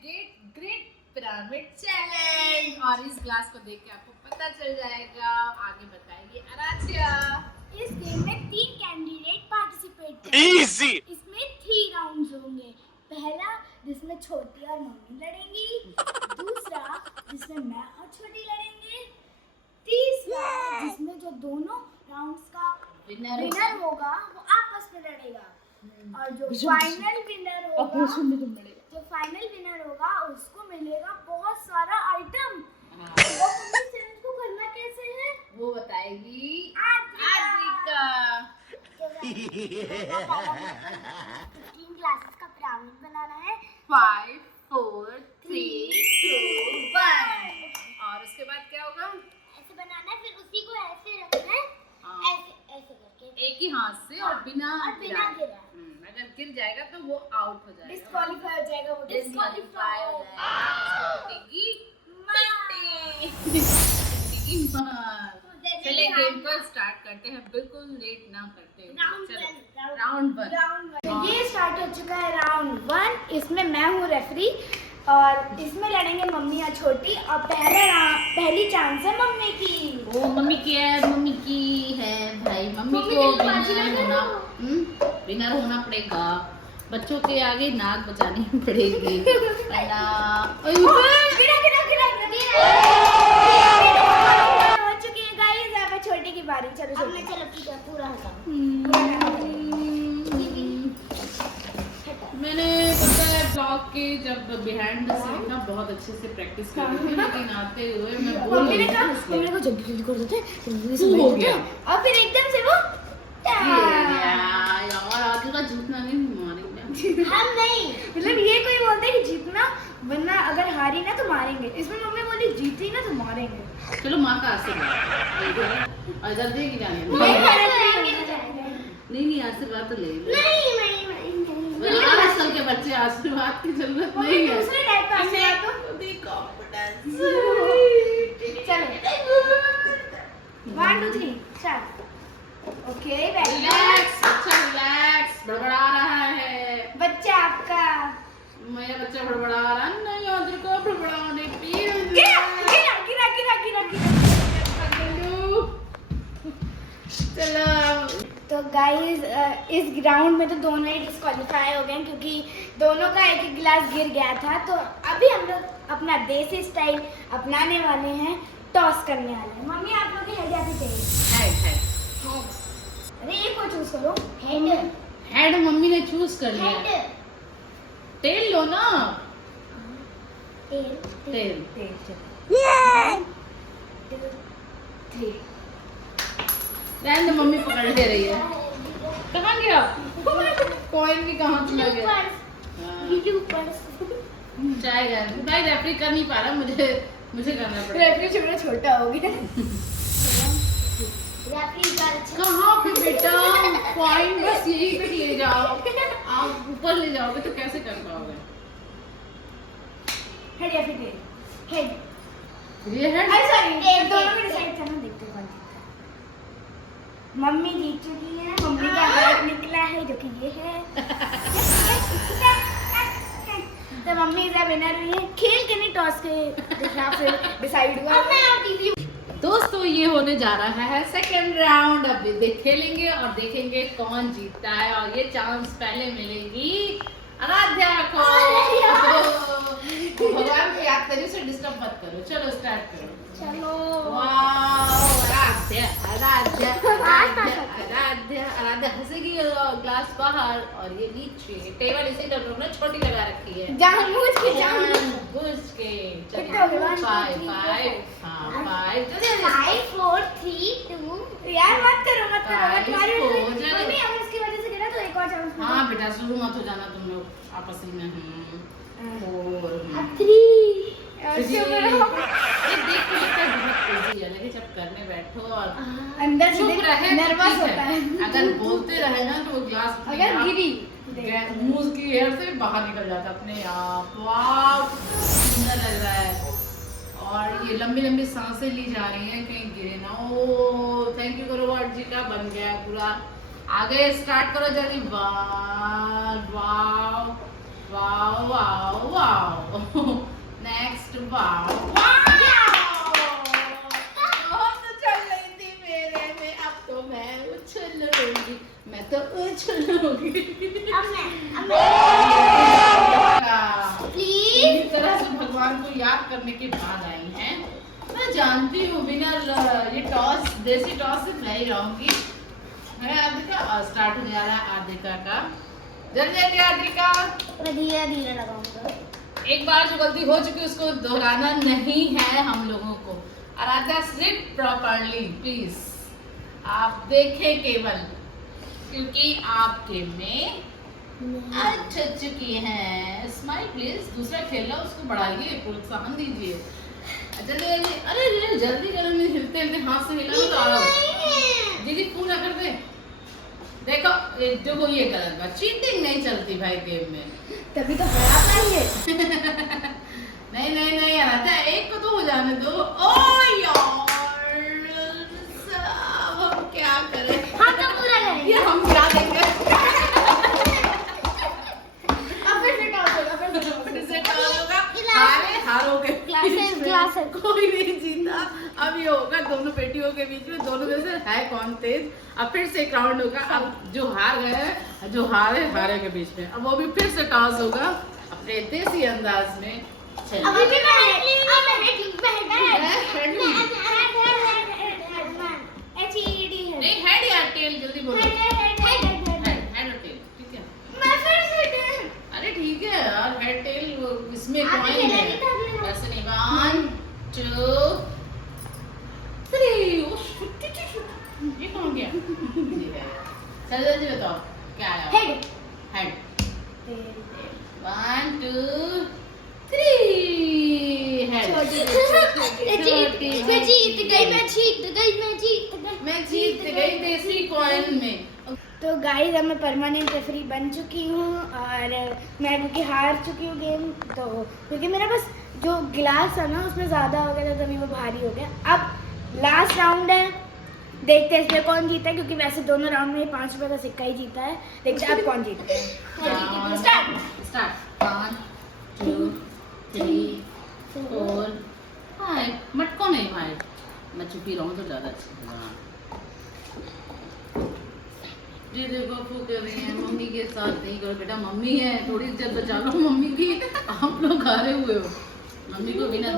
Great pyramid challenge और इस glass को देख के आपको पता चल जाएगा। आगे बताएगी आराध्या। इस गेम में 3 कैंडिडेट पार्टिसिपेट करेंगे। इसमें 3 राउंड्स होंगे। पहला जिसमें छोटी और मम्मी लड़ेंगी, दूसरा जिसमें मैं और छोटी लड़ेंगे, तीसरा जिसमें जो दोनों राउंड्स का विनर होगा वो आपस में लड़ेगा और जो फाइनल विनर होगा उसको मिलेगा बहुत सारा आइटम। वो चैलेंज को करना कैसे है वो बताएगी आद्रिका। 3 ग्लासेस का पिरामिड बनाना है। 5 4 3 2 1 और उसके बाद क्या होगा? ऐसे बनाना है, फिर उसी को ऐसे रखना है, ऐसे ऐसे करके एक ही हाथ से और बिना गिरा। अगर गिर जाएगा तो वो आउट हो जाएगा, डिस्क्वालीफाई हो जाएगा। वो डिस्क्वालीफाई हो जाएगा। चलिए गेम को स्टार्ट करते हैं, बिल्कुल लेट ना करते हुए। राउंड 1 ये स्टार्ट हो चुका है। राउंड 1 इसमें मैं हूँ रेफरी और इसमें लड़ेंगे मम्मी और छोटी। और पहली चांस है मम्मी की। वो मम्मी की है, मम्मी की है भाई। मम्मी को विनर होना पड़ेगा। बच्चों के आगे नाक बचानी पड़ेगी। हो चुकी है गाइस, अब छोटी की बारी। चलो ठीक है, पूरा मैंने पता है ब्लॉग के जब बिहाइंड द सीन ना बहुत अच्छे से प्रैक्टिस की थी, लेकिन आते हुए मैं बोल रही थी मेरे को जल्दी कर देते हो गया और फिर एकदम से वो यार आगे का जीतना नहीं मारेंगे हम नहीं। मतलब ये कोई बोलता है कि जीतना, वरना अगर हारी ना तो मारेंगे। इसमें मम्मी बोली जीती ना तो मारेंगे। चलो माँ का आशीर्वाद और इधर देगी जाने नहीं आशीर्वाद तो ले आजकल के बच्चे आशीर्वाद की जरूरत नहीं है। दूसरे टाइप का आशीर्वाद तो चलो 1 2 3 स्टार्ट। ओके रिलैक्स, अच्छा रिलैक्स। बड़बड़ा रहा है बच्चा आपका। मेरा बच्चा बड़बड़ा रहा नहीं, उधर को बड़बड़ाने पे गिरा। चलो तो गाइस इस ग्राउंड में तो दोनों ही डिस्क्वालीफाई हो गए क्योंकि दोनों का एक एक गिलास गिर गया था। तो अभी हम लोग अपना देसी स्टाइल अपनाने वाले हैं, टॉस करने वाले हैं। मम्मी आप लोग की हेड या फिर टेल? हेड। अरे एक को चूज करो। हेड मम्मी ने चूज कर लिया। टेल लो ना। टेल 1 2 3 रहने दो, मम्मी पकड़ ले रही है। कहाँ गया कॉइन भी? कहाँ चला गया? जाएगा भाई। रेफरी कर नहीं पा रहा, मुझे करना पड़ेगा। रेफरी छोटा हो गया। कहाँ पे बेटा? कॉइन बस यही पे ले जाओ। आप ऊपर ले जाओगे तो कैसे कर पाओगे? हेड या फिर टेल? हेड। ये हेड। सॉरी दोनों में डिसाइड था ना। देखते हैं मम्मी जीत चुकी है। मम्मी का हेड निकला है जो कि ये है। तो मम्मी इज विनर हुई है। खेल के नहीं, टॉस के हिसाब से डिसाइड हुआ। दोस्तों ये होने जा रहा है सेकंड राउंड। अब खेलेंगे और देखेंगे कौन जीतता है। और ये चांस पहले मिलेगी आराध्या को। भगवान को याद करिए, उसे डिस्टर्ब मत करो। चलो स्टार्ट करो। चलो आराध्या हंसेगी। ग्लास बाहर और ये नीचे। टेबल इसी लोग ने छोटी लगा रखी है जानबूझ के। चलो 5 4 3 2 यार मत करो मम्मी अगर उसकी वजह से गिरा तो एक और चांस। हाँ बेटा शुरू मत हो जाना तुम लोग आपस में। 4 ये देख के लगता है बहुत इजी है, लेकिन जब करने बैठो और अंदर से नर्वस होता है। अगर बोलते रहे ना तो ग्लास अगर गिरी मुंह की एयर से बाहर निकल जाता अपने आप। वाह सुंदर लग रहा है। और ये लंबी लंबी सांसें ली जा रही हैं कहीं गिरे ना। ओ थैंक यू करो गॉड जी का बन गया पूरा। आगे स्टार्ट करो जल्दी। वाह वाह वाह वाह वाह नेक्स्ट वाओ बहुत चल रही थी मेरे में, अब तो मैं उछलूंगी, मैं तो उछलूंगी। अब मैं प्लीज इस तरह से भगवान को याद करने के बाद आई हैं। मैं जानती हूँ बिना ये टॉस, देसी टॉस से मैं ही रहूंगी। है आद्रिका, स्टार्ट हो जा रहा है आद्रिका का। जल्दी जल्दी आद्रिका, मैं धीरे धीरे लगाऊंगा। एक बार जो गलती हो चुकी है उसको दोहराना नहीं है हम लोगों को। आराध्या सिट प्रॉपर्ली प्लीज, आप देखें केवल, क्योंकि आपके में अच्छा चुकी हैं। स्माइल प्लीज, दूसरा खेलना उसको बढ़ाइए, प्रोत्साहन दीजिए। जल्दी जल्दी, अरे जल्दी करो, मैं हिलते हिलते हाथ से हिला तो आ रहा हूँ। दीदी पूरा कर दे। देखो देखो ये गलत बात, चीटिंग नहीं चलती भाई गेम में। तभी तो हरा पाएंगे। नहीं नहीं नहीं आराध्या, एक को तो हो जाने दो। ओ यार अब हम क्या करें? हाँ तो पूरा करेंगे। ये हम क्या देंगे? अब फिर से टॉस होगा, फिर से टॉस होगा, हारोगे। ग्लासेस कोई नहीं जीता। अब ये होगा दोनों बेटियों के बीच में, दोनों में से है कौन तेज। अब फिर से एक राउंड होगा, अब जो हार गए, जो हारे के बीच में, अब वो भी फिर से टॉस होगा अपने देसी अंदाज में। अभी भी मैं नहीं हेड या टेल, जल्दी बोलो। हेड और टेल, ठीक है। अरे ठीक है यार, हेड टेल इसमें कॉइन है, ऐसे नहीं। 1 2 3। ये कौन गया? चल जल्दी बताओ क्या आया? हेड। 1 2 3 हेड। मैं जीत गई देसी कॉइन में। तो गाइस अब मैं परमानेंट रेफरी बन चुकी हूँ और मैं क्योंकि हार चुकी हूँ गेम, तो क्योंकि मेरा बस जो गिलास था ना उसमें ज़्यादा हो गया था, तभी वो भारी हो गया। अब लास्ट राउंड है, देखते हैं इसमें कौन जीता है, क्योंकि वैसे दोनों राउंड में 5 रुपये का सिक्का ही जीता है। देखते हैं अब कौन जीता है। स्टार्ट 1 2 3 4 5। मटको नहीं भाई, मैं चुपी रहूँ तो ज़्यादा अच्छा होगा। जी देखो फूक रही है मम्मी के साथ, नहीं करो बेटा, मम्मी है, थोड़ी इज्जत बचा लो मम्मी की। आप लोग हारे हुए हो, मम्मी को बिना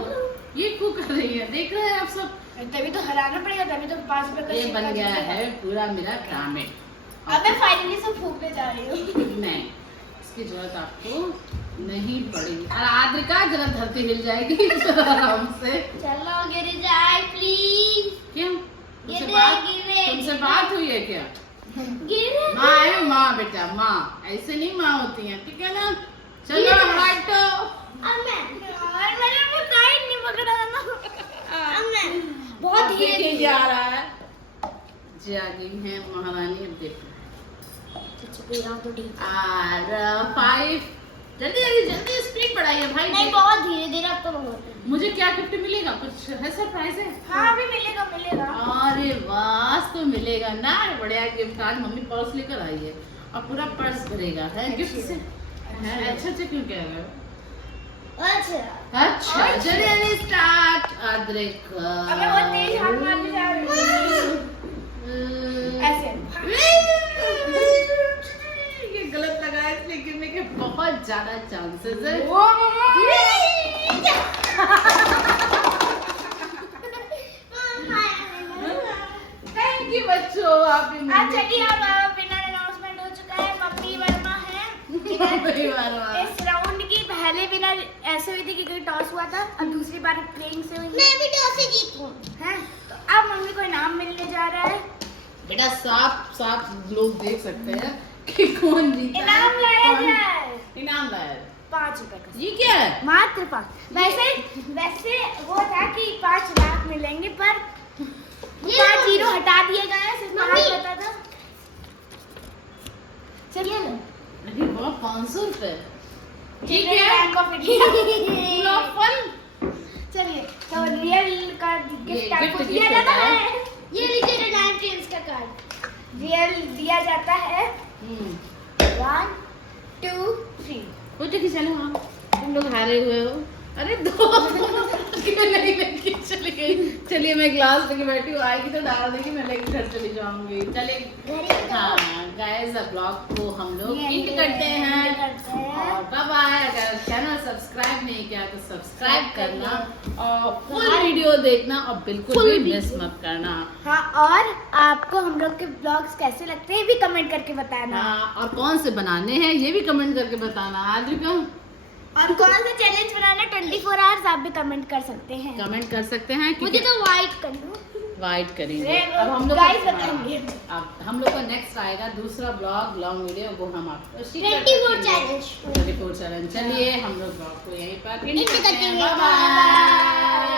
ये फूक कर रही है, देख रहे हैं आप सब। तभी तो हराना पड़ेगा, तभी तो 5 रुपये का ये सिक्का बन गया जीतेगा। है पूरा मेरा ग्रामीण। अब मैं फाइनली सब फूकने जा रही हूँ। नहीं, इसकी जरूरत आपको नहीं पड़ेगी। और आद्रिका जरा धरती हिल जाएगी आराम से। चलो गिर जाए प्लीज। क्यों? गिरे। तुमसे बात हुई है क्या? गिरे। माँ है, माँ बेटा, माँ ऐसे नहीं माँ होती हैं, ठीक है ना? चलो हटो। अब मैं मैंने वो टाइट नहीं पकड़ा था ना। अब मैं बहुत धीरे जा रहा है। जागी है महारानी, अब देखो। तो ठीक। और 5। जल्दी जल्दी जल्दी स्पीड बढ़ाइए भाई। नहीं बहुत धीरे धीरे, अब तो बहुत। मुझे क्या गिफ्ट मिलेगा? कुछ है सरप्राइज है? हाँ अभी मिलेगा। अरे वाह, तो मिलेगा ना, बढ़िया गिफ्ट। आज मम्मी पर्स लेकर आई है और पूरा पर्स भरेगा है गिफ्ट से। अच्छा क्यों कह रहे हो? अच्छा चलिए स्टार्ट। आद्रिका अब मैं बहुत तेज हाथ मारने जा रही हूँ। ऐसे ये गलत लगा है, इसलिए गिरने के बहुत ज्यादा चांसेस है। थैंक यू बच्चों, आप भी चलिए अब विनर अनाउंसमेंट हो चुका है। मम्मी वर्मा है इस राउंड की पहले विनर। ऐसे हुई थी कि कोई टॉस हुआ था, अब दूसरी बार प्लेइंग से हुई। मैं भी टॉस से जीतूं हैं, तो अब मम्मी को इनाम मिलने जा रहा है। बेटा साफ लोग देख सकते हैं कि कौन जीता। इनाम लाया जाए। इनाम लाया 5 रुपए का। ये क्या है? मात्र 5। वैसे वो था कि 5 लाख मिलेंगे, पर 5 जीरो हटा दिए गए हैं, सिर्फ 5 बता था। चलिए ना। अरे वाह, 500 रुपए। ठीक बैंक है, ऑफ इंडिया। फन। चलिए तो रियल का गिफ्ट आपको दिया जाता है। ये लीजिए रिलायंस ट्रेंड्स का कार्ड। रियल दिया जाता है। 1 2 3। वो देखिए चलो हाँ। तुम तुम लोग हारे हुए हो। अरे दो नहीं लेके चली गई। चलिए मैं ग्लास लेके बैठी हूँ, आएगी तो डाल देगी, मैं लेके घर चली जाऊंगी। चलिए हाँ गाइस, अब ब्लॉग को हम लोग एंड करते हैं और बाय बाय। अगर चैनल सब्सक्राइब नहीं किया तो सब्सक्राइब करना और फुल वीडियो देखना और बिल्कुल भी मिस मत करना। हाँ, और आपको हम लोग के ब्लॉग्स कैसे लगते हैं भी कमेंट करके बताना। हाँ, और कौन से बनाने हैं ये भी कमेंट करके बताना। आज क्यों और कौन सा चैलेंज बनाना 24 आवर्स आप भी कमेंट कर सकते हैं। कमेंट कर सकते हैं मुझे तो वाइट कर दो। वाइट करेंगे। अब हम लोग गाइस बताएंगे। अब हम लोग का नेक्स्ट आएगा दूसरा ब्लॉग लॉन्ग वीडियो, वो हम आपको 24 चैलेंज। चलिए हम लोग ब्लॉग को यहीं पर एंड करते हैं। Bye bye.